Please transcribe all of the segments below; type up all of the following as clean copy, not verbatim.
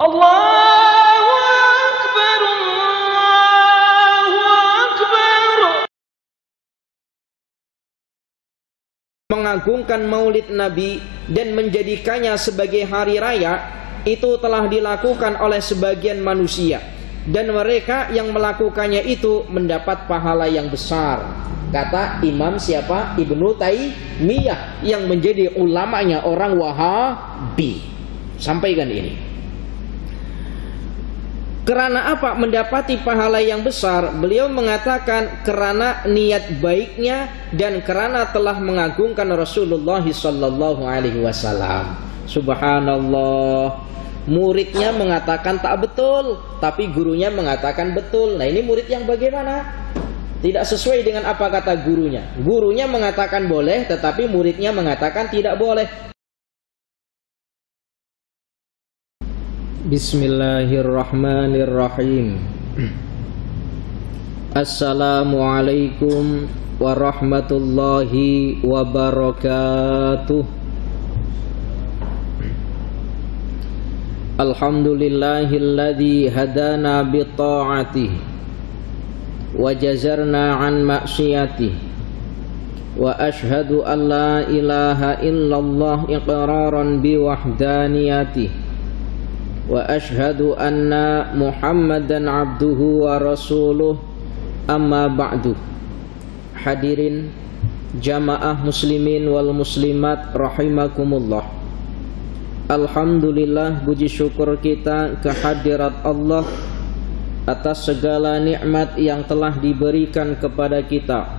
Allahu Akbar, Allahu Akbar. Mengagungkan maulid Nabi dan menjadikannya sebagai hari raya itu telah dilakukan oleh sebagian manusia, dan mereka yang melakukannya itu mendapat pahala yang besar. Kata Imam siapa? Ibnu Taimiyah yang menjadi ulamanya orang Wahabi. Sampaikan ini. Karena apa mendapati pahala yang besar? Beliau mengatakan karena niat baiknya dan karena telah mengagungkan Rasulullah sallallahu alaihi wasallam. Subhanallah. Muridnya mengatakan tak betul, tapi gurunya mengatakan betul. Nah, ini murid yang bagaimana? Tidak sesuai dengan apa kata gurunya. Gurunya mengatakan boleh, tetapi muridnya mengatakan tidak boleh. Bismillahirrahmanirrahim. Assalamualaikum warahmatullahi wabarakatuh. Alhamdulillahilladzi hadana bi ta'atihi wa jazarna an ma'siyatihi wa ashhadu an la ilaha illallah iqraran bi wahdaniyatihi wa ashhadu anna Muhammadan abduhu wa rasuluh, amma ba'du. Hadirin jamaah muslimin wal muslimat rahimakumullah. Alhamdulillah, puji syukur kita kehadirat Allah atas segala nikmat yang telah diberikan kepada kita,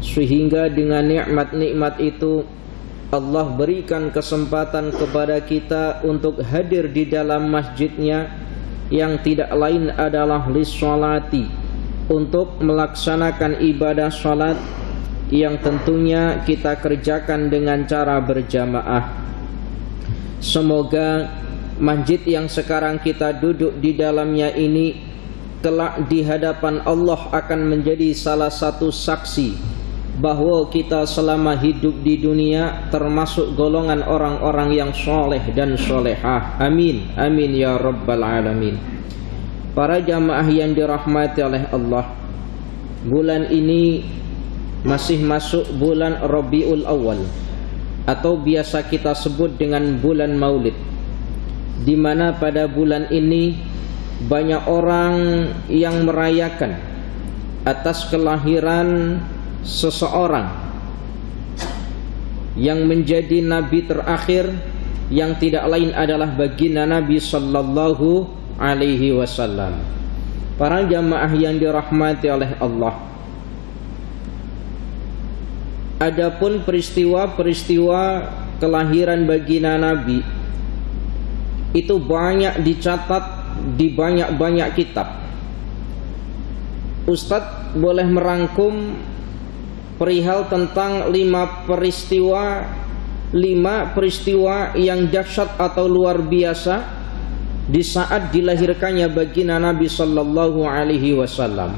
sehingga dengan nikmat-nikmat itu Allah berikan kesempatan kepada kita untuk hadir di dalam masjidnya yang tidak lain adalah lissolati, untuk melaksanakan ibadah sholat yang tentunya kita kerjakan dengan cara berjamaah. Semoga masjid yang sekarang kita duduk di dalamnya ini kelak di hadapan Allah akan menjadi salah satu saksi bahwa kita selama hidup di dunia termasuk golongan orang-orang yang soleh dan solehah. Amin, amin ya rabbal alamin. Para jamaah yang dirahmati oleh Allah, bulan ini masih masuk bulan Rabiul Awal, atau biasa kita sebut dengan bulan Maulid, di mana pada bulan ini banyak orang yang merayakan atas kelahiran seseorang yang menjadi nabi terakhir, yang tidak lain adalah baginda Nabi sallallahu alaihi wasallam. Para jamaah yang dirahmati oleh Allah, adapun peristiwa-peristiwa kelahiran baginda Nabi itu banyak dicatat di banyak-banyak kitab. Ustadz boleh merangkum perihal tentang 5 peristiwa yang dahsyat atau luar biasa di saat dilahirkannya baginda Nabi sallallahu alaihi wasallam.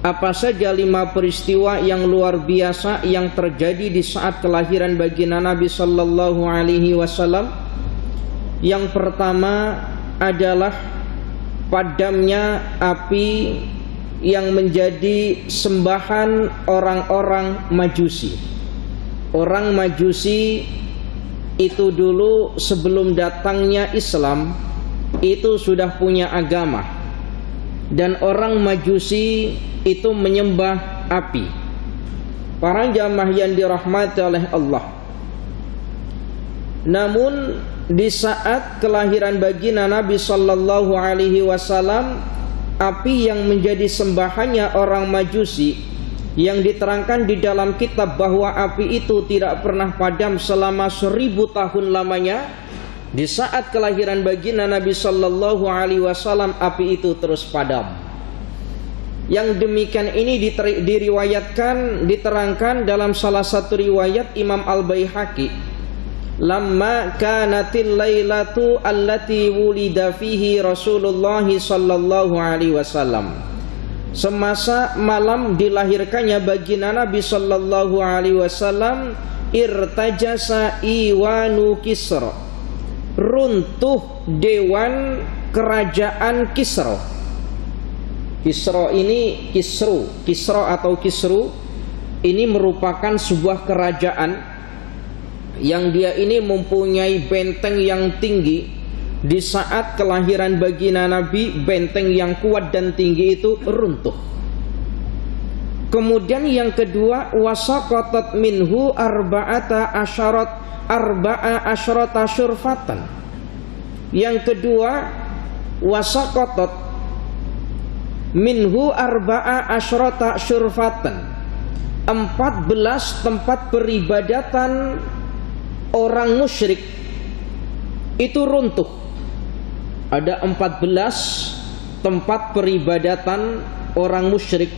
Apa saja 5 peristiwa yang luar biasa yang terjadi di saat kelahiran baginda Nabi sallallahu alaihi wasallam? Yang pertama adalah padamnya api yang menjadi sembahan orang-orang Majusi. Orang Majusi itu dulu sebelum datangnya Islam itu sudah punya agama, dan orang Majusi itu menyembah api. Para jamaah yang dirahmati oleh Allah, namun di saat kelahiran baginda Nabi sallallahu alaihi wasallam, api yang menjadi sembahannya orang Majusi, yang diterangkan di dalam kitab bahwa api itu tidak pernah padam selama 1000 tahun lamanya, di saat kelahiran baginda Nabi sallallahu alaihi wasallam api itu terus padam. Yang demikian ini diriwayatkan, diterangkan dalam salah satu riwayat Imam Al-Baihaqi. Lamma kanatil lailatu allati wulida fihi Rasulullah sallallahu alaihi wasallam, semasa malam dilahirkannya baginda Nabi sallallahu alaihi wasallam, irtajasa iwanu Kisra, runtuh dewan kerajaan Kisra. Kisra ini Kisra atau Kisru ini merupakan sebuah kerajaan yang dia ini mempunyai benteng yang tinggi. Di saat kelahiran baginda Nabi, benteng yang kuat dan tinggi itu runtuh. Kemudian yang kedua, wasaqatat minhu arba'a asyrata syurfatan. Yang kedua, wasaqatat minhu arba'a asyrata syurfatan. 14 tempat peribadatan orang musyrik itu runtuh. Ada 14 tempat peribadatan orang musyrik,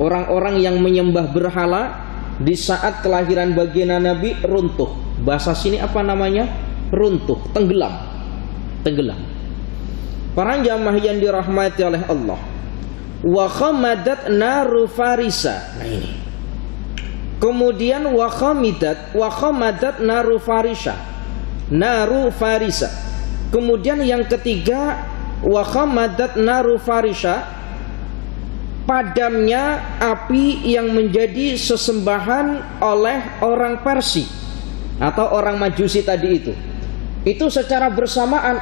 orang-orang yang menyembah berhala di saat kelahiran baginda Nabi runtuh. Bahasa sini apa namanya? Runtuh, tenggelam. Para jamaah yang dirahmati oleh Allah. Wa khamadat naru farisa. Nah ini. Kemudian wa khamadat naru farisa. Naru farisa. Kemudian yang ketiga, wa khamadat naru farisa, padamnya api yang menjadi sesembahan oleh orang Persia atau orang Majusi tadi itu. Itu secara bersamaan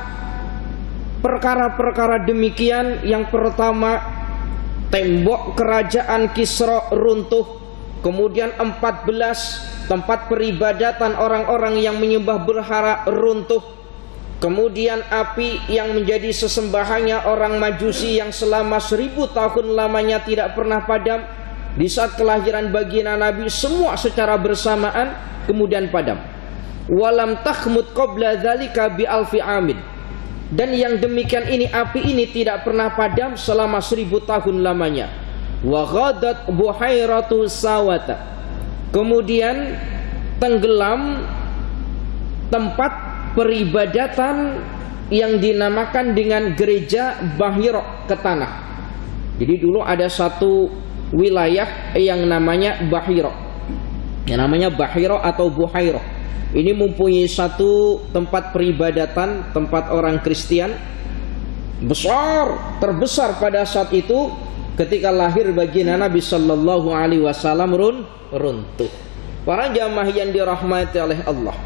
perkara-perkara demikian. Yang pertama, tembok kerajaan Kisra runtuh. Kemudian 14 tempat peribadatan orang-orang yang menyembah berhala runtuh. Kemudian api yang menjadi sesembahannya orang Majusi yang selama 1000 tahun lamanya tidak pernah padam. Di saat kelahiran baginda Nabi, semua secara bersamaan kemudian padam. Walam takhmud qabla dzalika bi alfi amin. Dan yang demikian ini, api ini tidak pernah padam selama 1000 tahun lamanya. Wa ghadat buhairatu sawata. Kemudian tenggelam tempat peribadatan yang dinamakan dengan gereja Bahiro ke tanah. Jadi dulu ada satu wilayah yang namanya Bahiro, yang namanya Bahiro atau Buhairo. Ini mempunyai satu tempat peribadatan, tempat orang Kristen besar, terbesar pada saat itu ketika lahir baginda Nabi Sallallahu Alaihi Wasallam runtuh. Para jamaah yang dirahmati oleh Allah.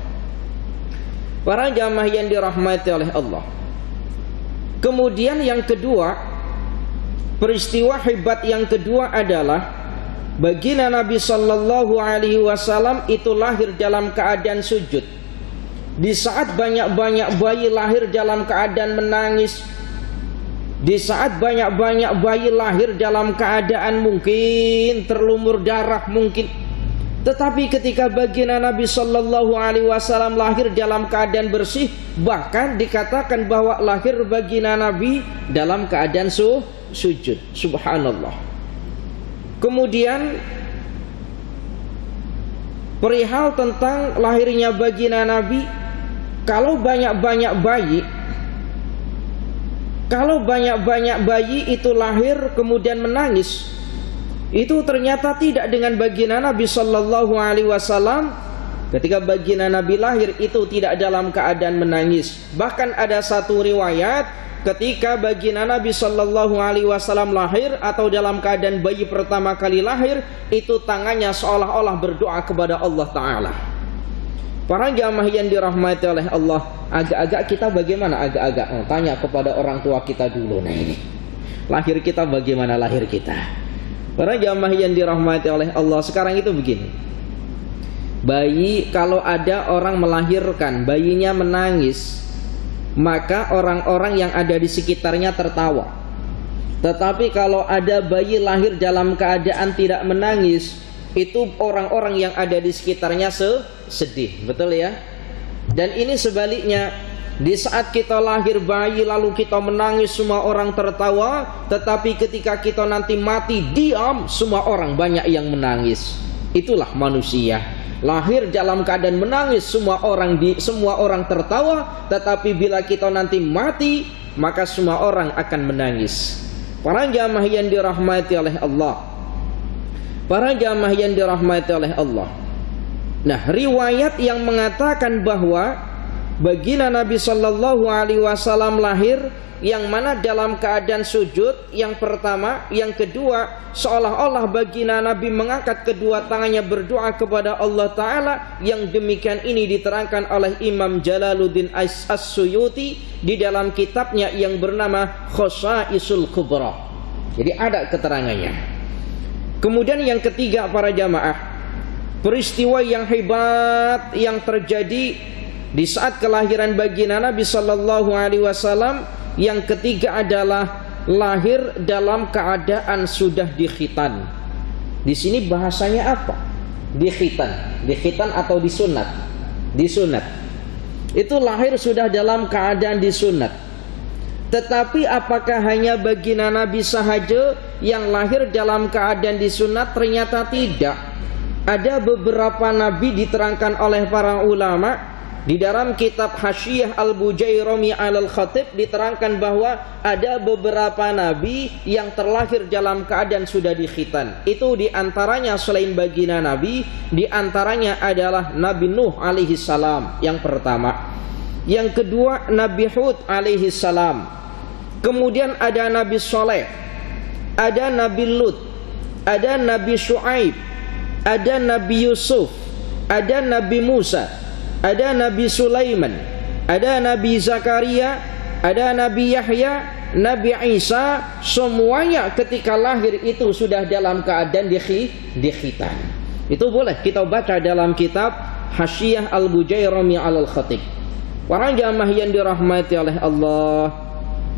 Para jamaah yang dirahmati oleh Allah. Kemudian yang kedua, peristiwa hebat yang kedua adalah baginda Nabi Sallallahu Alaihi Wasallam itu lahir dalam keadaan sujud. Di saat banyak-banyak bayi lahir dalam keadaan menangis, di saat banyak-banyak bayi lahir dalam keadaan mungkin terlumur darah mungkin. Tetapi ketika baginda Nabi Sallallahu Alaihi Wasallam lahir dalam keadaan bersih, bahkan dikatakan bahwa lahir baginda Nabi dalam keadaan sujud. Subhanallah. Kemudian perihal tentang lahirnya baginda Nabi, kalau banyak-banyak bayi itu lahir kemudian menangis, itu ternyata tidak dengan baginda Nabi Sallallahu Alaihi Wasallam. Ketika baginda Nabi lahir itu tidak dalam keadaan menangis. Bahkan ada satu riwayat ketika baginda Nabi Sallallahu Alaihi Wasallam lahir atau dalam keadaan bayi pertama kali lahir, itu tangannya seolah-olah berdoa kepada Allah Ta'ala. Para jamaah yang dirahmati oleh Allah, agak-agak kita bagaimana? Agak-agak tanya kepada orang tua kita dulu. Nah ini, lahir kita bagaimana lahir kita? Para jamaah yang dirahmati oleh Allah, sekarang itu begini. Bayi, kalau ada orang melahirkan, bayinya menangis, maka orang-orang yang ada di sekitarnya tertawa. Tetapi kalau ada bayi lahir dalam keadaan tidak menangis, itu orang-orang yang ada di sekitarnya sedih. Betul ya? Dan ini sebaliknya. Di saat kita lahir bayi lalu kita menangis, semua orang tertawa. Tetapi ketika kita nanti mati, diam, semua orang banyak yang menangis. Itulah manusia. Lahir dalam keadaan menangis, semua orang tertawa. Tetapi bila kita nanti mati, maka semua orang akan menangis. Para jamaah yang dirahmati oleh Allah, para jamaah yang dirahmati oleh Allah. Nah, riwayat yang mengatakan bahwa baginda Nabi Shallallahu Alaihi Wasallam lahir, yang mana dalam keadaan sujud yang pertama, yang kedua seolah-olah baginda Nabi mengangkat kedua tangannya berdoa kepada Allah Ta'ala. Yang demikian ini diterangkan oleh Imam Jalaluddin As-Suyuti di dalam kitabnya yang bernama Khosaisul Kubra. Jadi ada keterangannya. Kemudian yang ketiga para jamaah, peristiwa yang hebat yang terjadi di saat kelahiran baginda Nabi Sallallahu Alaihi Wasallam. Yang ketiga adalah lahir dalam keadaan sudah dikhitan. Di sini bahasanya apa? Dikhitan atau disunat? Disunat. Itu lahir sudah dalam keadaan disunat. Tetapi apakah hanya baginda Nabi sahaja yang lahir dalam keadaan disunat? Ternyata tidak. Ada beberapa nabi diterangkan oleh para ulama. Di dalam kitab Hasyiyah Al-Bujairami Al-Khatib diterangkan bahwa ada beberapa nabi yang terlahir dalam keadaan sudah dikhitan. Itu diantaranya selain baginda Nabi, diantaranya adalah Nabi Nuh alaihi salam yang pertama. Yang kedua Nabi Hud alaihi salam. Kemudian ada Nabi Soleh, ada Nabi Lut, ada Nabi Shu'aib, ada Nabi Yusuf, ada Nabi Musa, ada Nabi Sulaiman, ada Nabi Zakaria, ada Nabi Yahya, Nabi Isa. Semuanya ketika lahir itu sudah dalam keadaan dikhitan. Itu boleh kita baca dalam kitab Hasyiyah Al-Bujairami Al-Khatib. Para jamaah yang dirahmati oleh Allah,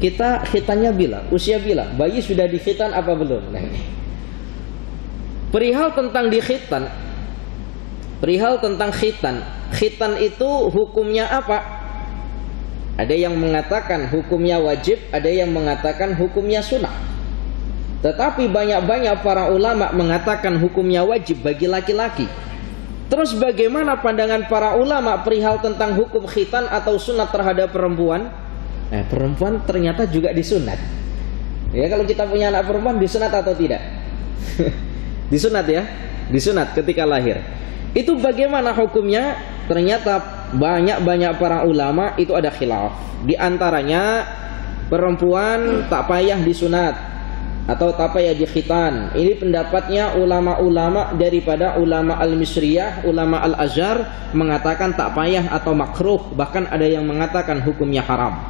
kita khitannya bila? Usia bila? Bayi sudah dikhitan apa belum? Nah ini. Perihal tentang dikhitan, perihal tentang khitan. Khitan itu hukumnya apa? Ada yang mengatakan hukumnya wajib, ada yang mengatakan hukumnya sunnah. Tetapi banyak-banyak para ulama mengatakan hukumnya wajib bagi laki-laki. Terus bagaimana pandangan para ulama perihal tentang hukum khitan atau sunat terhadap perempuan? Perempuan ternyata juga disunat. Ya, kalau kita punya anak perempuan disunat atau tidak? Disunat ya, disunat ketika lahir. Itu bagaimana hukumnya? Ternyata banyak para ulama itu ada khilaf. Di antaranya perempuan tak payah disunat atau tak payah dikhitan. Ini pendapatnya ulama-ulama daripada ulama al-Misriyah, ulama al-Azhar mengatakan tak payah atau makruh. Bahkan ada yang mengatakan hukumnya haram.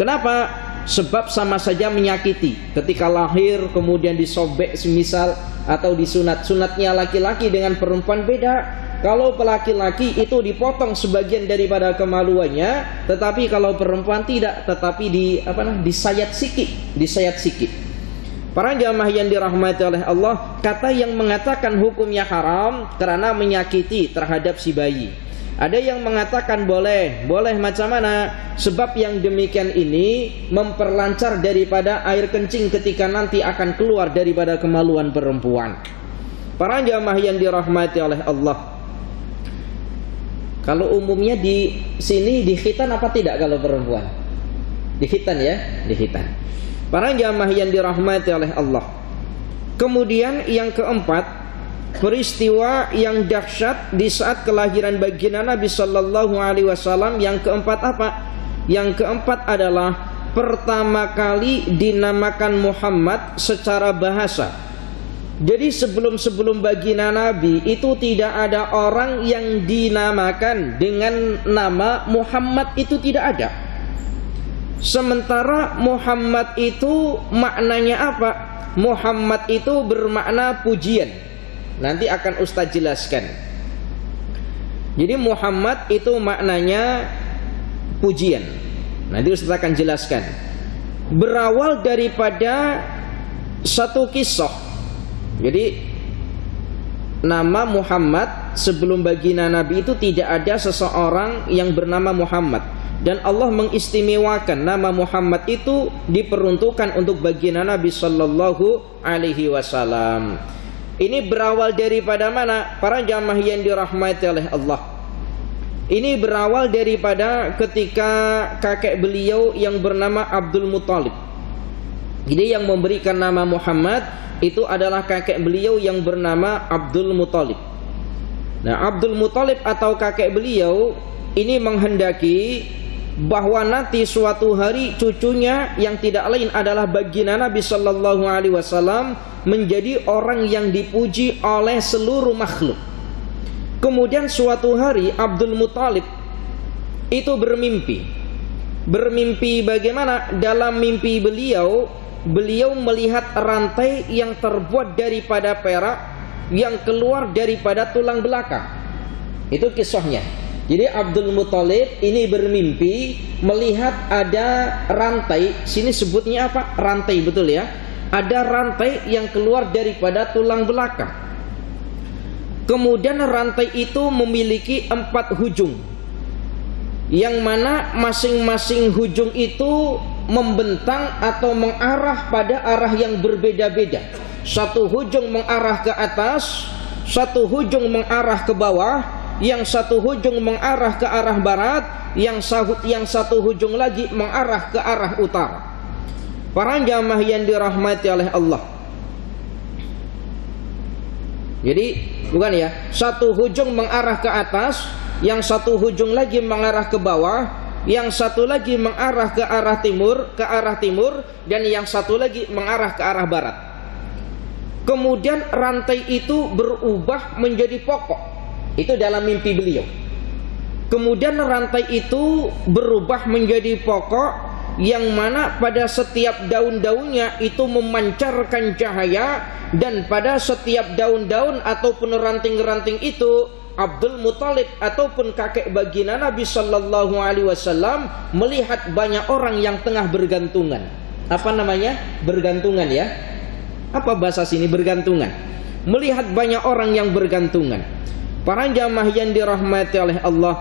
Kenapa? Sebab sama saja menyakiti. Ketika lahir kemudian disobek semisal atau disunat. Sunatnya laki-laki dengan perempuan beda. Kalau laki-laki itu dipotong sebagian daripada kemaluannya, tetapi kalau perempuan tidak, tetapi disayat sikit. Para jamaah yang dirahmati oleh Allah, kata yang mengatakan hukumnya haram karena menyakiti terhadap si bayi. Ada yang mengatakan boleh macam mana? Sebab yang demikian ini memperlancar daripada air kencing ketika nanti akan keluar daripada kemaluan perempuan. Para jamaah yang dirahmati oleh Allah, kalau umumnya di sini dikhitan apa tidak kalau perempuan? Dikhitan ya, dikhitan. Para jamaah yang dirahmati oleh Allah. Kemudian yang keempat, peristiwa yang dahsyat di saat kelahiran baginda Nabi Sallallahu Alaihi Wasallam. Yang keempat apa? Yang keempat adalah pertama kali dinamakan Muhammad secara bahasa. Jadi sebelum baginda Nabi itu tidak ada orang yang dinamakan dengan nama Muhammad, itu tidak ada. Sementara Muhammad itu maknanya apa? Muhammad itu bermakna pujian. Nanti akan Ustaz jelaskan. Jadi Muhammad itu maknanya pujian. Nanti Ustaz akan jelaskan. Berawal daripada satu kisah. Jadi nama Muhammad sebelum baginda Nabi itu tidak ada seseorang yang bernama Muhammad. Dan Allah mengistimewakan nama Muhammad itu diperuntukkan untuk baginda Nabi Sallallahu Alaihi Wasallam. Ini berawal daripada mana? Para jamaah yang dirahmati oleh Allah. Ini berawal daripada ketika kakek beliau yang bernama Abdul Muthalib. Jadi yang memberikan nama Muhammad itu adalah kakek beliau yang bernama Abdul Muthalib. Nah, Abdul Muthalib atau kakek beliau ini menghendaki bahwa nanti suatu hari cucunya yang tidak lain adalah baginda Nabi sallallahu alaihi wasallam menjadi orang yang dipuji oleh seluruh makhluk. Kemudian suatu hari Abdul Muthalib itu bermimpi bagaimana? Dalam mimpi beliau melihat rantai yang terbuat daripada perak yang keluar daripada tulang belakang. Itu kisahnya. Jadi Abdul Muthalib ini bermimpi melihat ada rantai, sini sebutnya apa? Rantai, betul ya? Ada rantai yang keluar daripada tulang belakang. Kemudian rantai itu memiliki 4 hujung, yang mana masing-masing hujung itu membentang atau mengarah pada arah yang berbeda-beda. Satu hujung mengarah ke atas, satu hujung mengarah ke bawah, yang satu hujung mengarah ke arah barat, yang satu hujung lagi mengarah ke arah utara. Para jamaah yang dirahmati oleh Allah. Jadi bukan ya, satu hujung mengarah ke atas, yang satu hujung lagi mengarah ke bawah, yang satu lagi mengarah ke arah timur, dan yang satu lagi mengarah ke arah barat. Kemudian rantai itu berubah menjadi pokok. Itu dalam mimpi beliau. Kemudian rantai itu berubah menjadi pokok, yang mana pada setiap daun-daunnya itu memancarkan cahaya, dan pada setiap daun-daun ataupun ranting-ranting itu Abdul Muthalib ataupun kakek baginda Nabi sallallahu alaihi wasallam melihat banyak orang yang tengah bergantungan. Apa namanya? Bergantungan ya. Apa bahasa sini bergantungan? Melihat banyak orang yang bergantungan. Para jamaah yang dirahmati oleh Allah,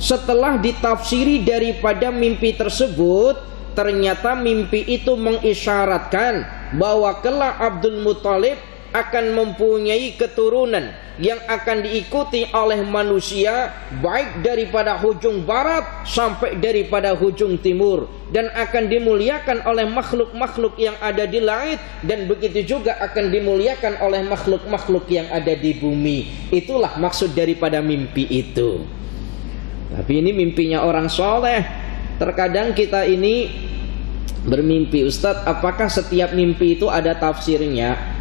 setelah ditafsiri daripada mimpi tersebut, ternyata mimpi itu mengisyaratkan bahwa kelak Abdul Muthalib akan mempunyai keturunan yang akan diikuti oleh manusia, baik daripada hujung barat sampai daripada hujung timur, dan akan dimuliakan oleh makhluk-makhluk yang ada di langit, dan begitu juga akan dimuliakan oleh makhluk-makhluk yang ada di bumi. Itulah maksud daripada mimpi itu. Tapi ini mimpinya orang soleh. Terkadang kita ini bermimpi, Ustadz, apakah setiap mimpi itu ada tafsirnya?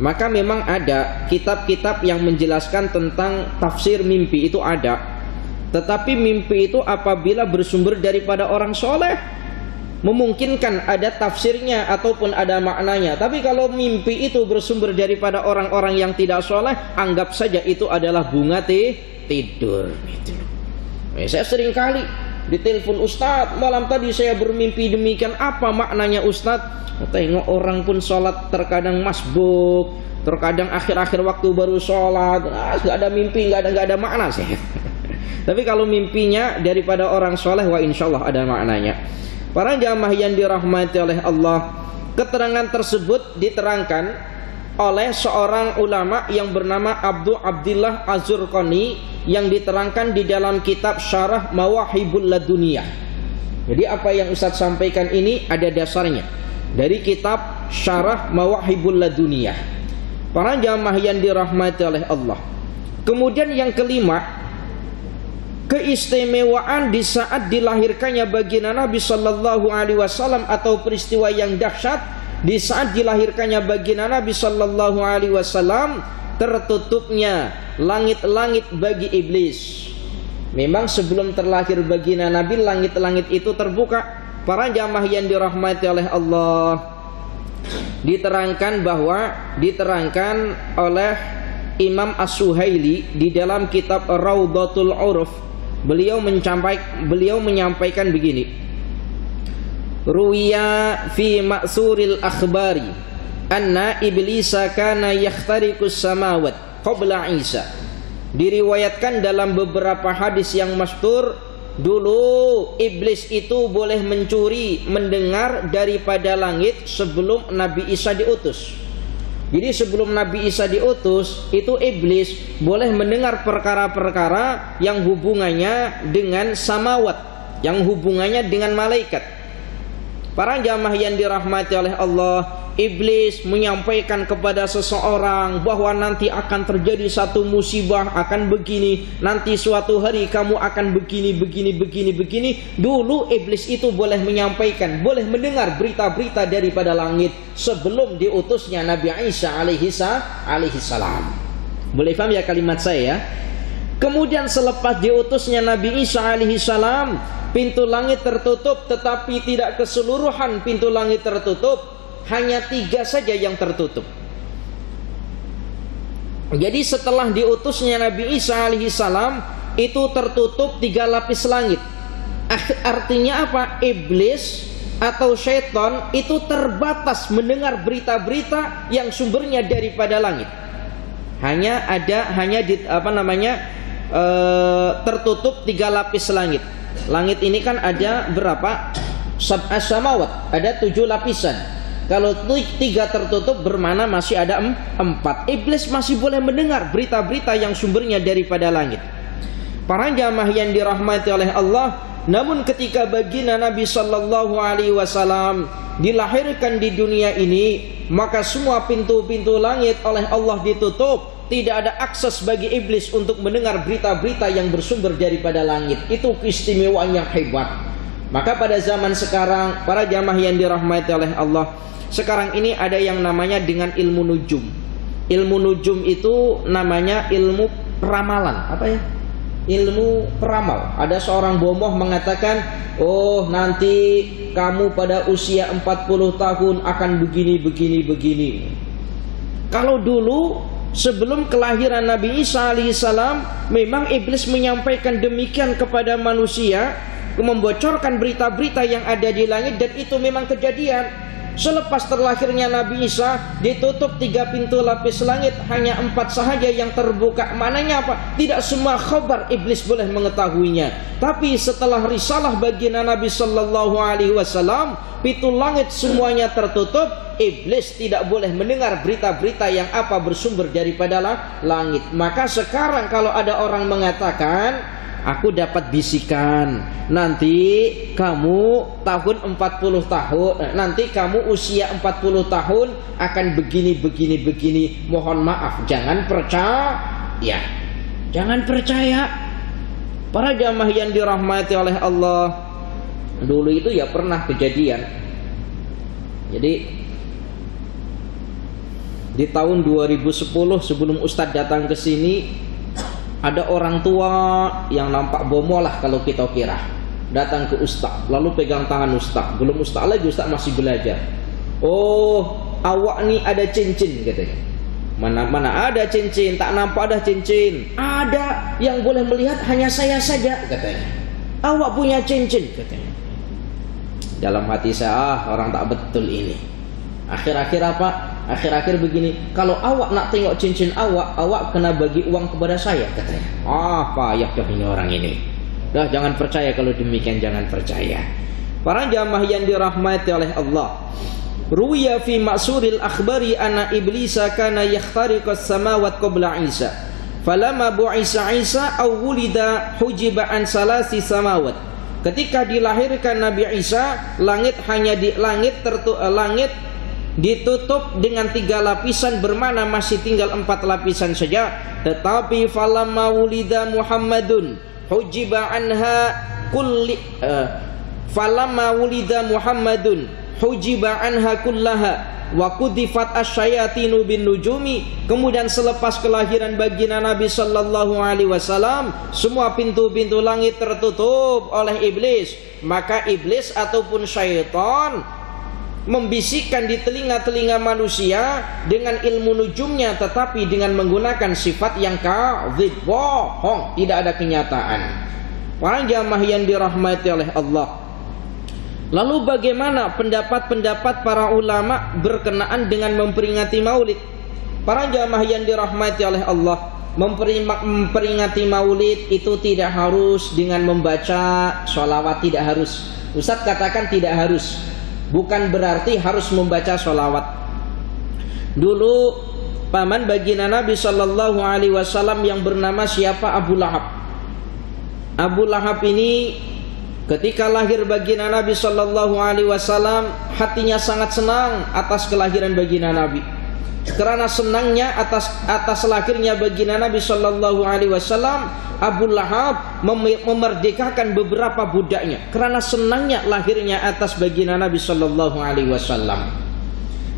Maka memang ada kitab-kitab yang menjelaskan tentang tafsir mimpi, itu ada. Tetapi mimpi itu apabila bersumber daripada orang soleh, memungkinkan ada tafsirnya ataupun ada maknanya. Tapi kalau mimpi itu bersumber daripada orang-orang yang tidak soleh, anggap saja itu adalah bunga tidur. Saya sering kali ditelepon, Ustadz, malam tadi saya bermimpi demikian, apa maknanya Ustadz? Tengok orang pun sholat terkadang masbuk, terkadang akhir-akhir waktu baru sholat, nggak ada mimpi, nggak ada makna sih. Tapi kalau mimpinya daripada orang soleh, wah insya Allah ada maknanya. Para jamaah yang dirahmati oleh Allah, keterangan tersebut diterangkan oleh seorang ulama yang bernama Abdullah Az-Zurqani, yang diterangkan di dalam kitab Syarah Mawahibul Laduniyah. Jadi apa yang Ustadz sampaikan ini ada dasarnya dari kitab Syarah Mawahibul Laduniyah. Para jamaah yang dirahmati oleh Allah. Kemudian yang kelima, keistimewaan di saat dilahirkannya baginda Nabi sallallahu alaihi wasallam, atau peristiwa yang dahsyat di saat dilahirkannya baginda Nabi sallallahu alaihi wasallam, tertutupnya langit-langit bagi iblis. Memang sebelum terlahir baginda Nabi, langit-langit itu terbuka. Para jamaah yang dirahmati oleh Allah, diterangkan oleh Imam As-Suhaili di dalam kitab Raudatul Uruf. Beliau menyampaikan begini: Ruwiya fi ma'suril akhbari anna iblisa kana yakhtariqus samawat qabla Isa. Diriwayatkan dalam beberapa hadis yang masyhur, dulu iblis itu boleh mencuri, mendengar daripada langit sebelum Nabi Isa diutus. Jadi sebelum Nabi Isa diutus, itu iblis boleh mendengar perkara-perkara yang hubungannya dengan samawat, yang hubungannya dengan malaikat. Para jamaah yang dirahmati oleh Allah, iblis menyampaikan kepada seseorang bahwa nanti akan terjadi satu musibah, akan begini, nanti suatu hari kamu akan begini. Dulu iblis itu boleh menyampaikan, boleh mendengar berita-berita daripada langit sebelum diutusnya Nabi Isa alaihi salam. Boleh paham ya kalimat saya ya? Kemudian selepas diutusnya Nabi Isa alaihi salam, pintu langit tertutup, tetapi tidak keseluruhan pintu langit tertutup. Hanya 3 saja yang tertutup. Jadi setelah diutusnya Nabi Isa alaihi salam, itu tertutup 3 lapis langit. Artinya apa? Iblis atau syaitan itu terbatas mendengar berita-berita yang sumbernya daripada langit. Tertutup 3 lapis langit. Langit ini kan ada berapa? Sab'as samawat, ada 7 lapisan. Kalau 3 tertutup bermana masih ada 4. Iblis masih boleh mendengar berita-berita yang sumbernya daripada langit. Para jamaah yang dirahmati oleh Allah, namun ketika baginda Nabi sallallahu alaihi wasallam dilahirkan di dunia ini, maka semua pintu-pintu langit oleh Allah ditutup. Tidak ada akses bagi iblis untuk mendengar berita-berita yang bersumber daripada langit. Itu keistimewaan yang hebat. Maka pada zaman sekarang, para jamaah yang dirahmati oleh Allah, sekarang ini ada yang namanya dengan ilmu nujum. Ilmu nujum itu namanya ilmu ramalan. Apa ya? Ilmu peramal. Ada seorang bomoh mengatakan, oh nanti kamu pada usia 40 tahun akan begini. Kalau dulu sebelum kelahiran Nabi Isa alaihissalam, memang iblis menyampaikan demikian kepada manusia, membocorkan berita-berita yang ada di langit, dan itu memang kejadian. Selepas terlahirnya Nabi Isa, ditutup 3 pintu lapis langit, hanya 4 sahaja yang terbuka. Maknanya apa? Tidak semua khabar iblis boleh mengetahuinya. Tapi setelah risalah baginda Nabi sallallahu alaihi wasallam, pintu langit semuanya tertutup. Iblis tidak boleh mendengar berita-berita yang apa bersumber daripada langit. Maka sekarang kalau ada orang mengatakan, aku dapat bisikan, nanti kamu tahun 40 tahun, nanti kamu usia 40 tahun akan begini. Mohon maaf, jangan percaya. Jangan percaya. Para jamaah yang dirahmati oleh Allah, dulu itu ya pernah kejadian. Jadi di tahun 2010 sebelum Ustadz datang ke sini, ada orang tua yang nampak bomo lah kalau kita kira, datang ke Ustadz, lalu pegang tangan Ustadz. Belum Ustadz lagi, Ustadz masih belajar. Oh, awak nih ada cincin katanya. Mana ada cincin, tak nampak ada cincin. Ada, yang boleh melihat hanya saya saja katanya. Awak punya cincin katanya. Dalam hati saya, orang tak betul ini. Akhir-akhir apa? Akhir-akhir begini, kalau awak nak tengok cincin awak kena bagi uang kepada saya katanya. Payah ini orang ini. Dah, jangan percaya kalau demikian, jangan percaya. Para jamaah yang dirahmati oleh Allah, ruwiya fi ma'suril akhbari anna iblisa kana yakhtariqas samawat qabla Isa. Falamma bu'isa Isa aw wulida hujiba an salasi samawat. Ketika dilahirkan Nabi Isa, langit ditutup dengan 3 lapisan, bermana masih tinggal 4 lapisan saja. Tetapi falamma wulida Muhammadun hujiba anha kulli falamma wulida Muhammadun hujiba anha kullaha wa kudifat asyayatinu bin nujumi. Kemudian selepas kelahiran baginda Nabi sallallahu alaihi wasallam, semua pintu-pintu langit tertutup oleh iblis. Maka iblis ataupun syaitan membisikkan di telinga-telinga manusia dengan ilmu nujumnya, tetapi dengan menggunakan sifat yang kadzib, bohong, tidak ada kenyataan. Para jamaah yang dirahmati oleh Allah, lalu bagaimana pendapat-pendapat para ulama berkenaan dengan memperingati maulid? Para jamaah yang dirahmati oleh Allah, memperingati maulid itu tidak harus dengan membaca sholawat, tidak harus. Ustaz katakan tidak harus, bukan berarti harus membaca sholawat. Dulu paman baginda Nabi sallallahu alaihi wasallam yang bernama siapa? Abu Lahab. Abu Lahab ini Ketika lahir baginda Nabi sallallahu alaihi wasallam, hatinya sangat senang atas kelahiran baginda Nabi. Karena senangnya atas lahirnya baginda Nabi sallallahu alaihi wasallam, Abu Lahab memerdekakan beberapa budaknya. Karena senangnya lahirnya atas baginda Nabi sallallahu alaihi wasallam.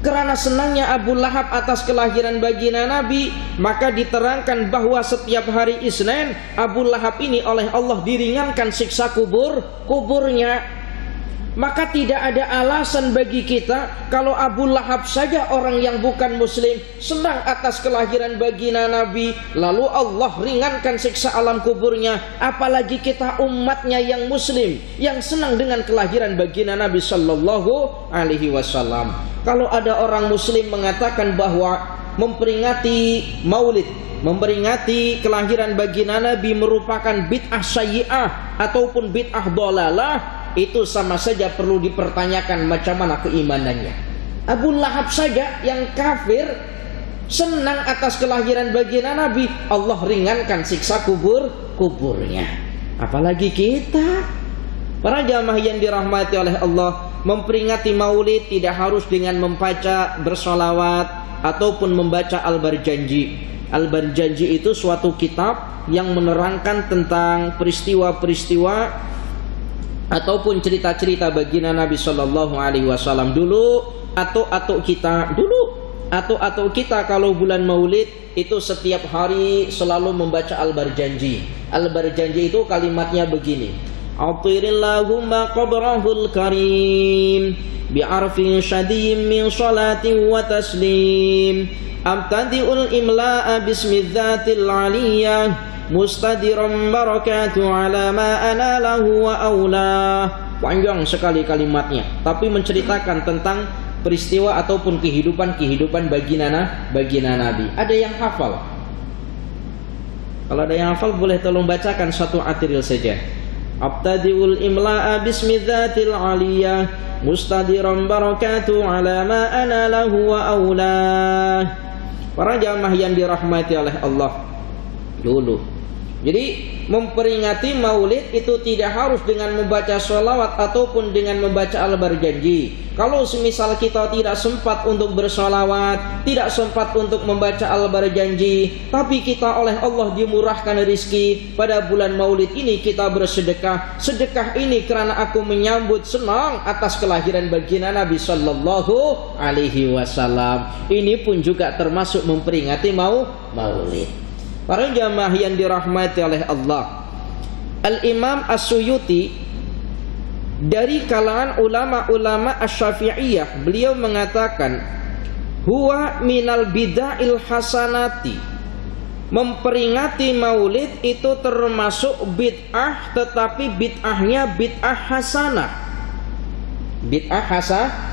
Karena senangnya Abu Lahab atas kelahiran baginda Nabi, maka diterangkan bahwa setiap hari Isnin Abu Lahab ini oleh Allah diringankan siksa kuburnya. Maka tidak ada alasan bagi kita kalau Abu Lahab saja orang yang bukan muslim senang atas kelahiran baginda Nabi, lalu Allah ringankan siksa alam kuburnya, apalagi kita umatnya yang muslim yang senang dengan kelahiran baginda Nabi sallallahu alaihi wasallam. Kalau ada orang muslim mengatakan bahwa memperingati maulid, memperingati kelahiran baginda Nabi merupakan bid'ah sayyi'ah ataupun bid'ah dhalalah, itu sama saja perlu dipertanyakan macam mana keimanannya. Abu Lahab saja yang kafir senang atas kelahiran baginda Nabi, Allah ringankan siksa kuburnya. Apalagi kita, para jamaah yang dirahmati oleh Allah, memperingati maulid tidak harus dengan membaca bersolawat ataupun membaca Al-Barjanji. Al-Barjanji itu suatu kitab yang menerangkan tentang peristiwa-peristiwa ataupun cerita-cerita baginda Nabi sallallahu alaihi wasallam dulu. Atau kita kalau bulan maulid itu setiap hari selalu membaca Al-Barjanji. Al-Barjanji itu kalimatnya begini: Atirillahumma qabrahul karim bi'arfin syadiyyin min salatin wa taslim abtadi'ul imla'a bismidzatil aliyah mustadiran barakatuh ala ma ana lahu wa aulah. Panjang sekali kalimatnya, tapi menceritakan tentang peristiwa ataupun kehidupan baginda Nabi. Ada yang hafal? Kalau ada yang hafal boleh tolong bacakan satu atril saja. Abtadiul imla'a bismidzatil aliyah mustadiran barakatuh ala ma ana lahu wa aulah. Para jamaah yang dirahmati oleh Allah dulu, jadi memperingati maulid itu tidak harus dengan membaca sholawat ataupun dengan membaca Al-Barjanji. Kalau semisal kita tidak sempat untuk bersolawat, tidak sempat untuk membaca Al-Barjanji, tapi kita oleh Allah dimurahkan rezeki pada bulan maulid ini, kita bersedekah. Sedekah ini karena aku menyambut senang atas kelahiran baginda Nabi sallallahu alaihi wasallam. Ini pun juga termasuk memperingati maulid. Para jamaah yang dirahmati oleh Allah, Al-Imam As-Suyuti dari kalangan ulama-ulama Asy-Syafi'iyah, beliau mengatakan huwa minal bid'ahil hasanati. Memperingati maulid itu termasuk bid'ah, tetapi bid'ahnya bid'ah hasanah. Bid'ah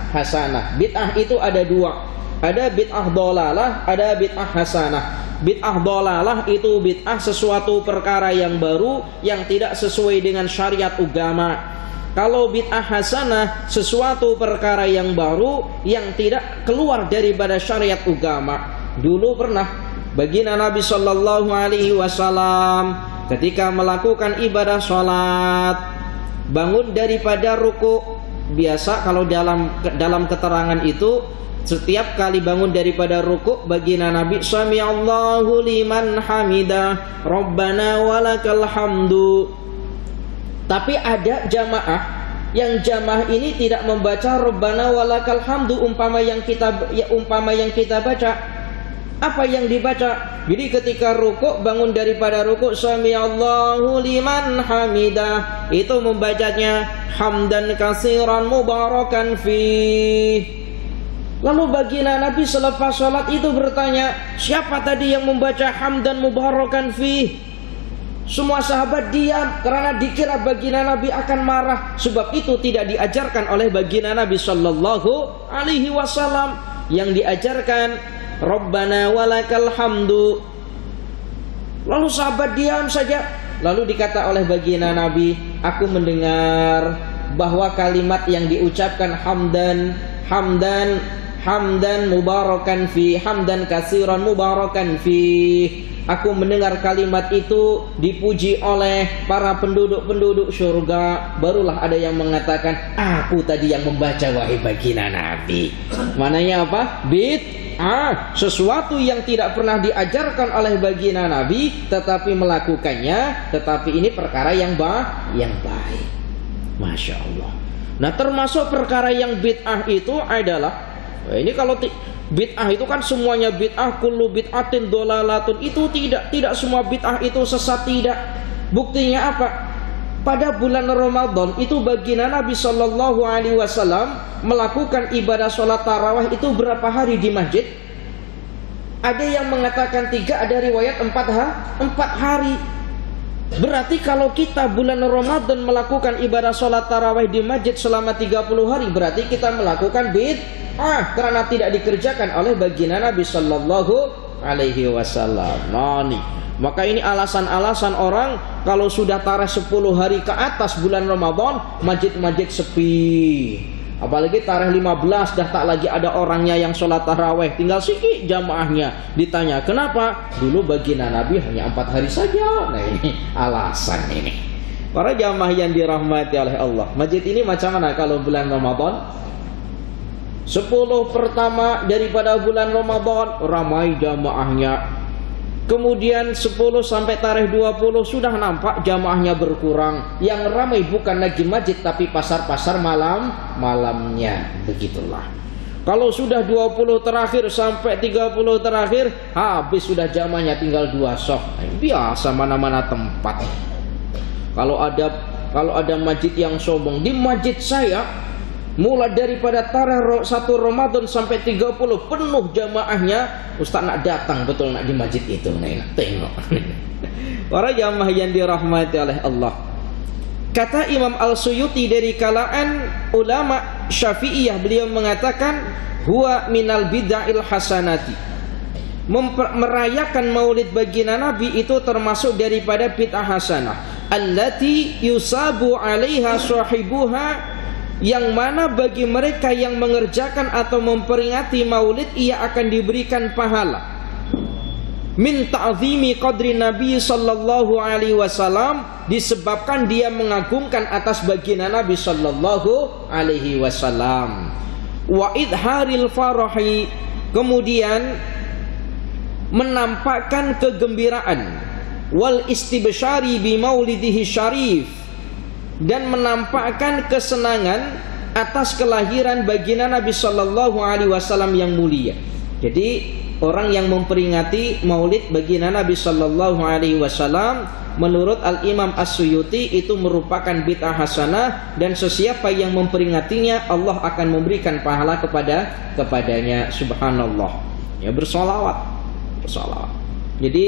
hasanah. Bid'ah itu ada dua. Ada bid'ah dhalalah, ada bid'ah hasanah. Bid'ah dhalalah itu bid'ah sesuatu perkara yang baru yang tidak sesuai dengan syariat agama. Kalau bid'ah hasanah sesuatu perkara yang baru yang tidak keluar daripada syariat agama. Dulu pernah baginda Nabi sallallahu alaihi wasallam ketika melakukan ibadah salat, bangun daripada ruku. Biasa kalau dalam keterangan itu, setiap kali bangun daripada rukuk, baginda Nabi sami'allahu liman hamidah rabbana walakal hamdu. Tapi ada jamaah yang ini tidak membaca rabbana walakal hamdu umpama yang kita baca. Apa yang dibaca? Jadi ketika rukuk, bangun daripada rukuk, sami'allahu liman hamidah, itu membacanya hamdan katsiran mubarakan fih. Lalu baginda Nabi selepas sholat itu bertanya, siapa tadi yang membaca hamdan mubarakan fih? Semua sahabat diam karena dikira baginda Nabi akan marah. Sebab itu tidak diajarkan oleh baginda Nabi sallallahu alaihi wasallam. Yang diajarkan Rabbana walakal hamdu. Lalu sahabat diam saja. Lalu dikata oleh baginda Nabi, aku mendengar bahwa kalimat yang diucapkan hamdan mubarakan fi, hamdan katsiran mubarakan fi, aku mendengar kalimat itu dipuji oleh para penduduk-penduduk surga, barulah ada yang mengatakan, aku tadi yang membaca wahai baginda Nabi. Mananya apa? Bid'ah, sesuatu yang tidak pernah diajarkan oleh baginda Nabi tetapi melakukannya, tetapi ini perkara yang baik. Masya Allah. Nah, termasuk perkara yang bid'ah itu adalah, ini kalau bid'ah itu kan semuanya bid'ah, kullu bid'atin dolalatun, itu tidak semua bid'ah itu sesat, tidak. Buktinya apa? Pada bulan Ramadan itu baginda Nabi Shallallahu Alaihi Wasallam melakukan ibadah sholat tarawih itu berapa hari di masjid? Ada yang mengatakan 3, ada riwayat 4 hari. Berarti kalau kita bulan Ramadan melakukan ibadah sholat tarawih di masjid selama 30 hari, berarti kita melakukan bid'ah karena tidak dikerjakan oleh baginda Nabi Sallallahu Alaihi Wasallam. Nah, nih, maka ini alasan-alasan orang kalau sudah tarawih 10 hari ke atas bulan Ramadan, masjid-masjid sepi. Apalagi tarawih 15 dah tak lagi ada orangnya yang sholat tarawih, tinggal sedikit jamaahnya. Ditanya kenapa? Dulu baginda Nabi hanya 4 hari saja. Nah, ini alasan ini. Para jamaah yang dirahmati oleh Allah, masjid ini macam mana kalau bulan Ramadan? 10 pertama daripada bulan Ramadan ramai jamaahnya. Kemudian 10 sampai tarawih 20 sudah nampak jamaahnya berkurang. Yang ramai bukan lagi masjid tapi pasar-pasar malamnya. Begitulah. Kalau sudah 20 terakhir sampai 30 terakhir, habis sudah jamaahnya tinggal 2 sof. Biasa mana-mana tempat. Kalau ada masjid yang sombong, di masjid saya mulai daripada tarawih 1 Ramadan sampai 30 penuh jamaahnya, Ustaz nak datang betul nak di masjid itu, nak tengok. Para jamaah yang dirahmati oleh Allah. Kata Imam Al-Suyuti dari kalangan ulama Syafi'iyah, beliau mengatakan huwa minal bid'il hasanati. Merayakan maulid baginda Nabi itu termasuk daripada bid'ah hasanah. Allati yusabu 'alaiha sahibuha, yang mana bagi mereka yang mengerjakan atau memperingati maulid ia akan diberikan pahala min ta'zimi qadri Nabi sallallahu alaihi wasallam, disebabkan dia mengagungkan atas baginda Nabi sallallahu alaihi wasallam, wa idharil farahi, kemudian menampakkan kegembiraan, wal istibsyari bi maulidihi syarif, dan menampakkan kesenangan atas kelahiran baginda Nabi Sallallahu Alaihi Wasallam yang mulia. Jadi orang yang memperingati maulid baginda Nabi Sallallahu Alaihi Wasallam menurut Al-Imam As-Suyuti itu merupakan bid'ah hasanah, dan sesiapa yang memperingatinya Allah akan memberikan pahala kepadanya. Subhanallah. Ya, bersolawat. Jadi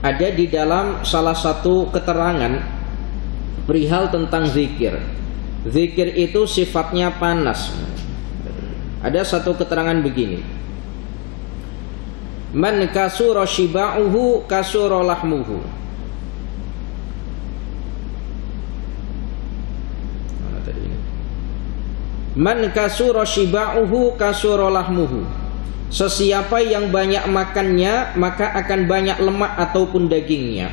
ada di dalam salah satu keterangan perihal tentang zikir. Zikir itu sifatnya panas. Ada satu keterangan begini. Man kasura shiba'uhu kasura lahmuhu. Mana tadi ini? Man kasura shiba'uhu kasura lahmuhu. Sesiapa yang banyak makannya maka akan banyak lemak ataupun dagingnya.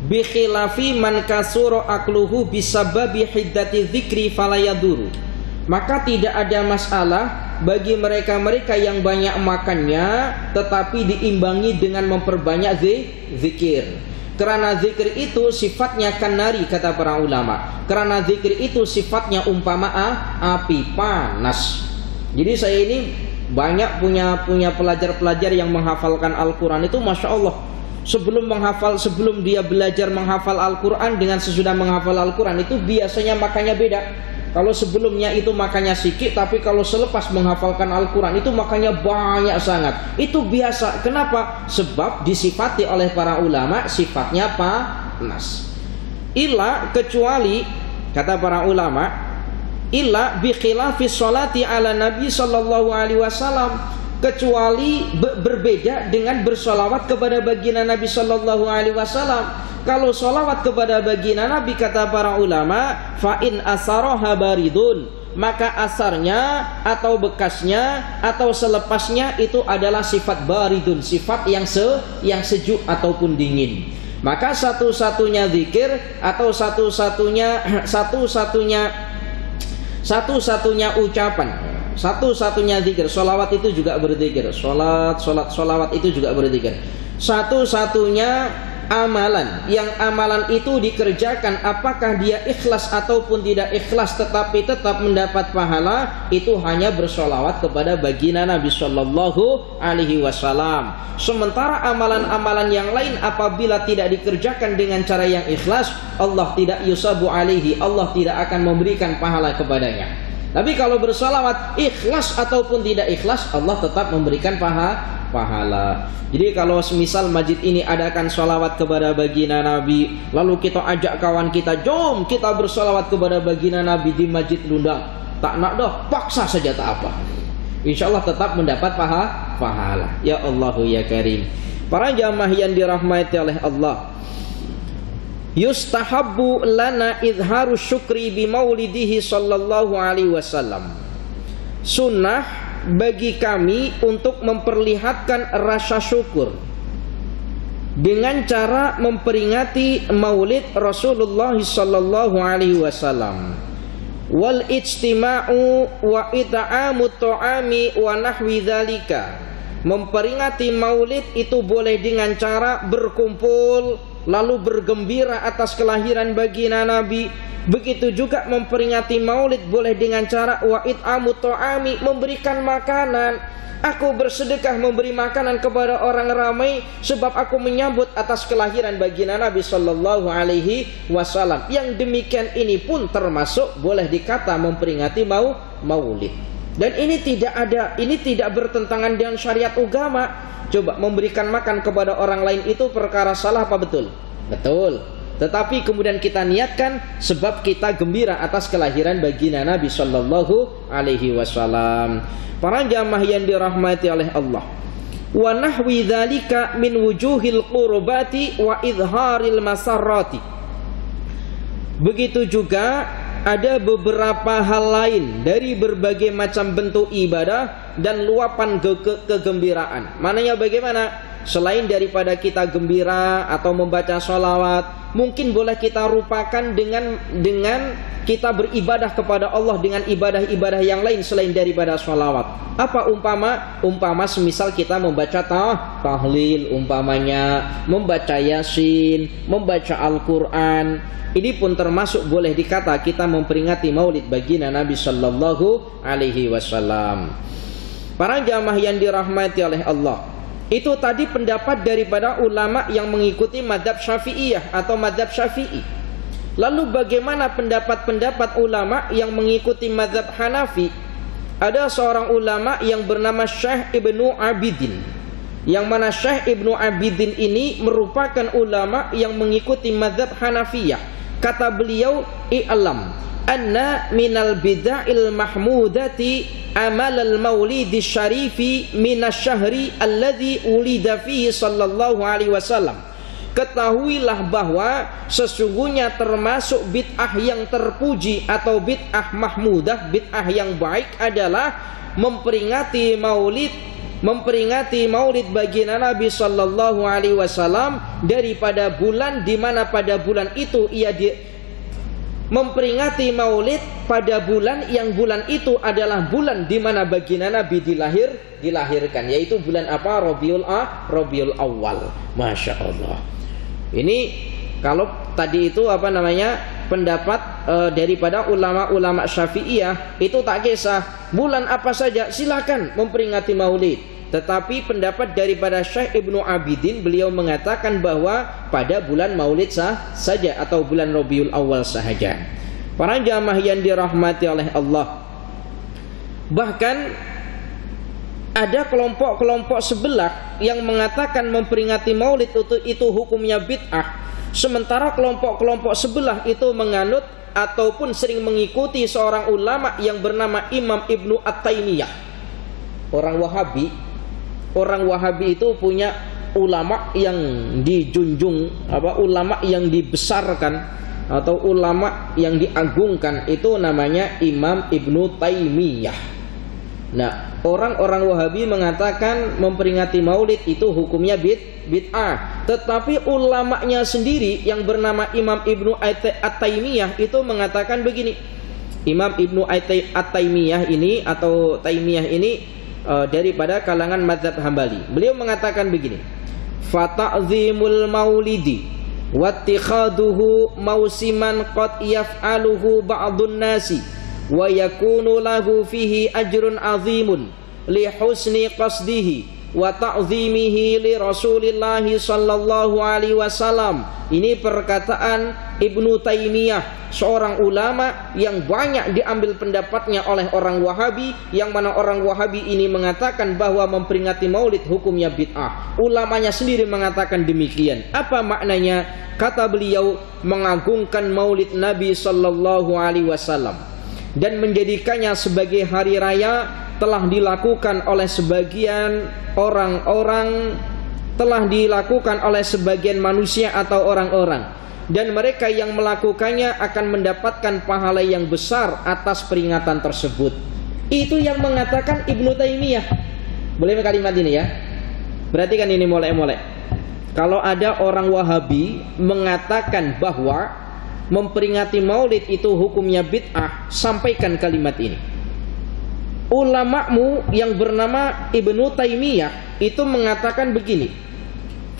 Bi khilafi man kasura akluhu bisababi hiddati dzikri falayaduru. Maka tidak ada masalah bagi mereka-mereka yang banyak makannya tetapi diimbangi dengan memperbanyak zikir. Karena zikir itu sifatnya kanari, kata para ulama. Karena zikir itu sifatnya umpama api panas. Jadi saya ini banyak punya pelajar-pelajar yang menghafalkan Al-Quran itu, Masya Allah, sebelum dia belajar menghafal Al-Quran dengan sesudah menghafal Al-Quran itu biasanya makannya beda. Kalau sebelumnya itu makannya sedikit, tapi kalau selepas menghafalkan Al-Quran itu makannya banyak sangat. Itu biasa. Kenapa? Sebab disifati oleh para ulama sifatnya panas. Illa, kecuali, kata para ulama, illa bi khilafis sholati ala Nabi sallallahu alaihi wasallam, kecuali berbeda dengan bersolawat kepada baginda Nabi sallallahu alaihi wasallam. Kalau solawat kepada baginda Nabi, kata para ulama, fa in asaraha baridun, maka asarnya atau bekasnya atau selepasnya itu adalah sifat baridun, sifat yang sejuk ataupun dingin. Maka satu-satunya zikir atau satu-satunya ucapan, satu-satunya zikir, sholawat itu juga berzikir, sholawat itu juga berzikir. Satu-satunya amalan, yang amalan itu dikerjakan apakah dia ikhlas ataupun tidak ikhlas tetapi tetap mendapat pahala, itu hanya bersolawat kepada baginda Nabi Shallallahu Alaihi Wasallam. Sementara amalan-amalan yang lain apabila tidak dikerjakan dengan cara yang ikhlas, Allah tidak yusabu alaihi, Allah tidak akan memberikan pahala kepadanya. Tapi kalau bersolawat ikhlas ataupun tidak ikhlas, Allah tetap memberikan pahala. Jadi kalau semisal masjid ini adakan sholawat kepada baginda Nabi, lalu kita ajak kawan kita, jom kita bersolawat kepada baginda Nabi di masjid Lundang, tak nak dah, paksa saja tak apa, insya Allah tetap mendapat pahala. Ya Allahu ya Karim. Para jamaah yang dirahmati oleh Allah, yustahabbu lana izharu syukri bi maulidihi sallallahu alaihi wasallam. Sunnah bagi kami untuk memperlihatkan rasa syukur dengan cara memperingati maulid Rasulullah sallallahu alaihi wasallam. Wal ijtima'u wa it'amut ta'ami wa nahwi dzalika. Memperingati maulid itu boleh dengan cara berkumpul lalu bergembira atas kelahiran baginda Nabi. Begitu juga memperingati maulid boleh dengan cara wa it'amut ta'ami, memberikan makanan. Aku bersedekah memberi makanan kepada orang ramai sebab aku menyambut atas kelahiran baginda Nabi sallallahu alaihi wasallam. Yang demikian ini pun termasuk boleh dikata memperingati maulid. Dan ini tidak bertentangan dengan syariat agama. Coba memberikan makan kepada orang lain itu perkara salah apa betul? Betul. Tetapi kemudian kita niatkan sebab kita gembira atas kelahiran baginda Nabi sallallahu alaihi wasallam. Para jamaah yang dirahmati oleh Allah, wa nahwi dzalika min wujuhil qurbati wa izharil masarrati. Begitu juga ada beberapa hal lain dari berbagai macam bentuk ibadah dan luapan kegembiraan. Mananya bagaimana? Selain daripada kita gembira atau membaca sholawat, mungkin boleh kita rupakan dengan kita beribadah kepada Allah dengan ibadah-ibadah yang lain selain daripada sholawat. Apa umpama semisal kita membaca tahlil, umpamanya membaca yasin, membaca Al-Quran. Ini pun termasuk boleh dikata kita memperingati maulid baginda Nabi sallallahu alaihi wasallam. Para jamaah yang dirahmati oleh Allah, itu tadi pendapat daripada ulama yang mengikuti mazhab Syafi'iyah atau mazhab Syafi'i. Lalu bagaimana pendapat-pendapat ulama yang mengikuti mazhab Hanafi? Ada seorang ulama yang bernama Syekh Ibnu Abidin, yang mana Syekh Ibnu Abidin ini merupakan ulama yang mengikuti mazhab Hanafiyah. Kata beliau, i'lam anna minal bid'il mahmudati amal al-maulid syarifi minasyahri alladhi ulida fihi sallallahu alaihi wasallam. Ketahuilah bahwa sesungguhnya termasuk bid'ah yang terpuji atau bid'ah mahmudah, bid'ah yang baik adalah memperingati maulid baginda Nabi sallallahu alaihi wasallam daripada bulan di mana pada bulan itu memperingati maulid pada bulan yang bulan itu adalah bulan di mana baginda Nabi dilahirkan, yaitu bulan apa? Rabiul Awal. Masya Allah. Ini kalau tadi itu pendapat daripada ulama-ulama Syafi'iyah, itu tak kisah bulan apa saja silakan memperingati maulid. Tetapi pendapat daripada Syekh Ibnu Abidin, beliau mengatakan bahwa pada bulan maulid saja atau bulan Rabiul Awal sahaja. Para jamaah yang dirahmati oleh Allah, bahkan ada kelompok-kelompok sebelah yang mengatakan memperingati maulid itu hukumnya bid'ah. Sementara kelompok-kelompok sebelah itu menganut ataupun sering mengikuti seorang ulama yang bernama Imam Ibnu At-Taimiyah. Orang Wahabi itu punya ulama yang dijunjung, ulama yang dibesarkan, atau ulama yang diagungkan itu namanya Imam Ibnu Taimiyah. Nah, orang-orang Wahabi mengatakan memperingati Maulid itu hukumnya bid'ah. Tetapi ulamanya sendiri yang bernama Imam Ibnu At-Taimiyah itu mengatakan begini. Imam Ibnu At-Taimiyah ini atau Taimiyah ini daripada kalangan mazhab Hambali. Beliau mengatakan begini. Fata'zimul maulidi wattikhaduhu mausiman qad yaf'aluhu ba'dun nasi wa yakunu lahu fihi ajrun azimun li husni qasdihi wa ta'zimihi li Rasulillah sallallahu alaihi wasallam. Ini perkataan Ibnu Taimiyah, seorang ulama yang banyak diambil pendapatnya oleh orang Wahabi, yang mana orang Wahabi ini mengatakan bahwa memperingati Maulid hukumnya bid'ah. Ulamanya sendiri mengatakan demikian. Apa maknanya? Kata beliau, mengagungkan Maulid Nabi sallallahu alaihi wasallam dan menjadikannya sebagai hari raya telah dilakukan oleh sebagian orang-orang, telah dilakukan oleh sebagian manusia atau orang-orang, dan mereka yang melakukannya akan mendapatkan pahala yang besar atas peringatan tersebut. Itu yang mengatakan Ibnu Taimiyah. Boleh kalimat ini ya? Perhatikan ini molek-molek. Kalau ada orang Wahabi mengatakan bahwa memperingati Maulid itu hukumnya bid'ah, sampaikan kalimat ini. Ulamamu yang bernama Ibnu Taimiyah itu mengatakan begini.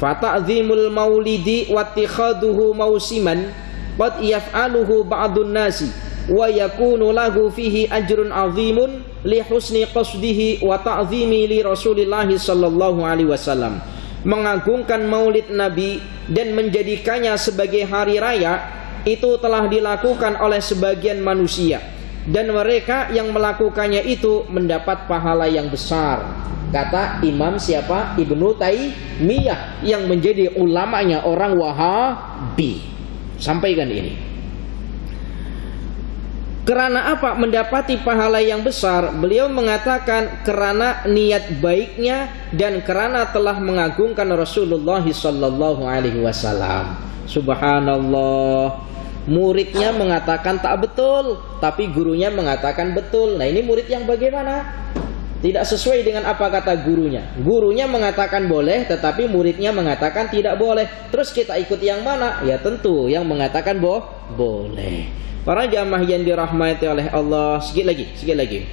Fata'zimul maulidi wattikhaduhu mausiman qad yaf'aluhu ba'dun nasi wa yakunu lahu fihi ajrun azimun li husni qasdihi wa ta'zimi li Rasulillah sallallahu alaihi wasallam. Mengagungkan Maulid Nabi dan menjadikannya sebagai hari raya itu telah dilakukan oleh sebagian manusia, dan mereka yang melakukannya itu mendapat pahala yang besar. Kata Imam siapa? Ibnu Taimiyah yang menjadi ulamanya orang Wahabi. Sampaikan ini. Karena apa mendapati pahala yang besar? Beliau mengatakan karena niat baiknya dan karena telah mengagungkan Rasulullah sallallahu alaihi wasallam. Subhanallah. Muridnya mengatakan tak betul, tapi gurunya mengatakan betul. Nah, ini murid yang bagaimana? Tidak sesuai dengan apa kata gurunya. Gurunya mengatakan boleh, tetapi muridnya mengatakan tidak boleh. Terus kita ikut yang mana? Ya tentu yang mengatakan boleh. Para jamaah yang dirahmati oleh Allah. Sikit lagi.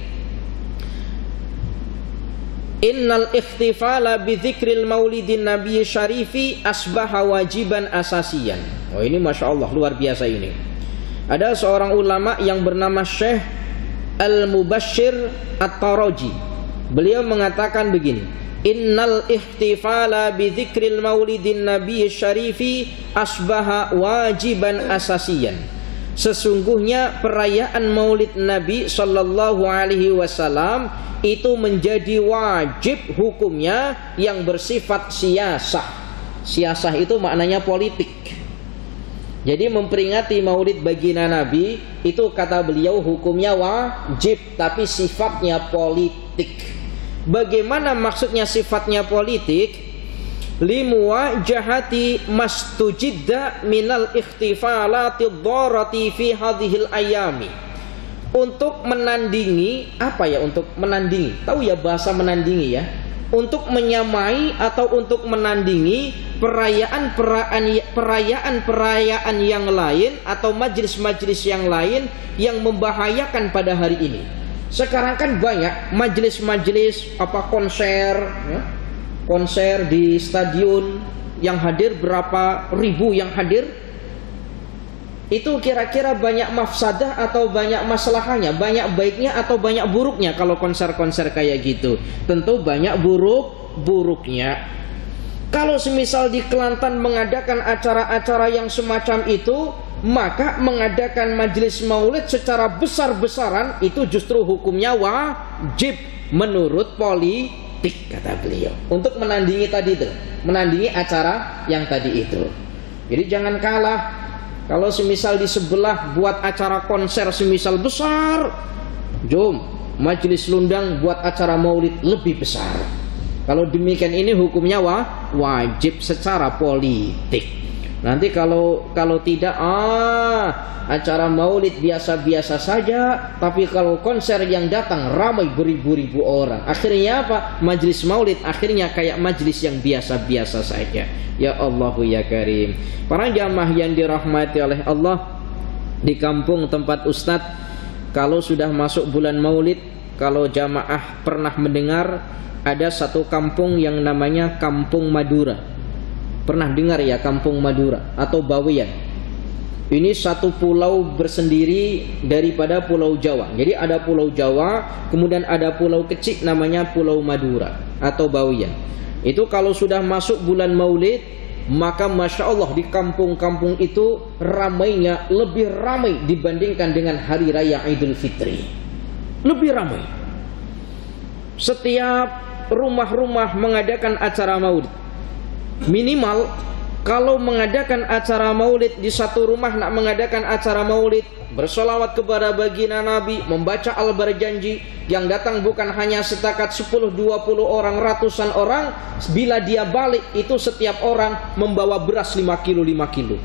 Innal ikhtifala bi dzikril maulidin nabiy syarifi asbaha wajiban asasiyan. Oh, ini Masya Allah luar biasa ini. Ada seorang ulama yang bernama Syekh Al-Mubashshir At-Taraji. Beliau mengatakan begini. Innal ihtifala bi dzikril maulidin nabiy syarifi asbaha wajiban asasiyan. Sesungguhnya perayaan Maulid Nabi sallallahu alaihi wasallam itu menjadi wajib hukumnya yang bersifat siyasah. Siyasah itu maknanya politik. Jadi memperingati Maulid baginda Nabi itu kata beliau hukumnya wajib, tapi sifatnya politik. Bagaimana maksudnya sifatnya politik? Limuwajahati mastujidda minal ikhtifalati dharati fi hadhil ayami. Untuk menandingi, apa ya untuk menandingi? Tahu ya bahasa menandingi ya? Untuk menyamai atau untuk menandingi perayaan yang lain atau majelis-majelis yang lain yang membahayakan pada hari ini. Sekarang kan banyak majelis-majelis konser ya? Konser di stadion yang hadir berapa ribu yang hadir. Itu kira-kira banyak mafsadah atau banyak masalahnya, banyak baiknya atau banyak buruknya kalau konser-konser kayak gitu? Tentu banyak buruknya. Kalau semisal di Kelantan mengadakan acara-acara yang semacam itu, maka mengadakan majelis maulid secara besar-besaran itu justru hukumnya wajib menurut politik, kata beliau. Untuk menandingi tadi itu, menandingi acara yang tadi itu. Jadi jangan kalah. Kalau semisal di sebelah buat acara konser semisal besar, jom majelis lundang buat acara maulid lebih besar. Kalau demikian ini hukumnya wajib secara politik. Nanti kalau tidak, acara maulid biasa-biasa saja, tapi kalau konser yang datang ramai beribu-ribu orang. Akhirnya apa? Majlis maulid akhirnya kayak majlis yang biasa-biasa saja. Ya Allahu ya Karim. Para jamaah yang dirahmati oleh Allah, di kampung tempat Ustadz, kalau sudah masuk bulan maulid, kalau jamaah pernah mendengar, ada satu kampung yang namanya Kampung Madura. Pernah dengar ya Kampung Madura atau Bawean? Ini satu pulau bersendiri daripada Pulau Jawa. Jadi ada Pulau Jawa, kemudian ada pulau kecil namanya Pulau Madura atau Bawean. Itu kalau sudah masuk bulan maulid, maka Masya Allah di kampung-kampung itu ramainya lebih ramai dibandingkan dengan hari raya Idul Fitri. Lebih ramai. Setiap rumah-rumah mengadakan acara maulid. Minimal kalau mengadakan acara maulid di satu rumah, nak mengadakan acara maulid, bersolawat kepada baginda Nabi, membaca al-berjanji, yang datang bukan hanya setakat 10, 20 orang, ratusan orang. Bila dia balik itu setiap orang membawa beras 5 kilo 5 kilo.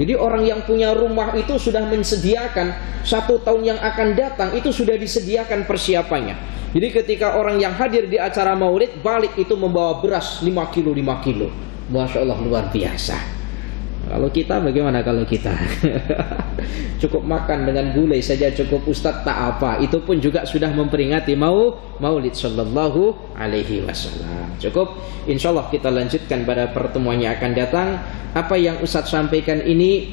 Jadi orang yang punya rumah itu sudah mensediakan 1 tahun yang akan datang, itu sudah disediakan persiapannya. Jadi ketika orang yang hadir di acara maulid balik itu membawa beras 5 kilo 5 kilo. Masya Allah, luar biasa. Kalau kita bagaimana kalau kita? Cukup makan dengan gulai saja cukup, Ustadz tak apa. Itu pun juga sudah memperingati maulid sallallahu alaihi wasallam. Cukup. Insya Allah kita lanjutkan pada pertemuan yang akan datang. Apa yang Ustadz sampaikan ini,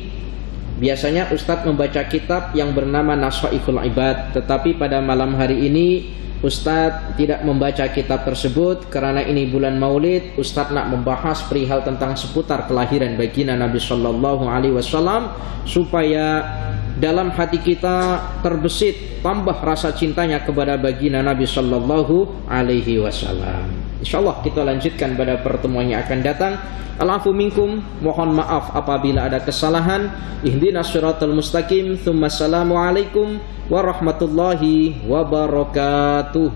biasanya Ustadz membaca kitab yang bernama Nashaihul Ibad, tetapi pada malam hari ini Ustadz tidak membaca kitab tersebut karena ini bulan maulid. Ustadz nak membahas perihal tentang seputar kelahiran baginda Nabi Sallallahu Alaihi Wasallam, supaya dalam hati kita terbesit tambah rasa cintanya kepada baginda Nabi Sallallahu Alaihi Wasallam. InsyaAllah kita lanjutkan pada pertemuan yang akan datang. Al-afu minkum, mohon maaf apabila ada kesalahan. Ihdinas siratal mustaqim. Tsumma assalamu alaikum warahmatullahi wabarakatuh.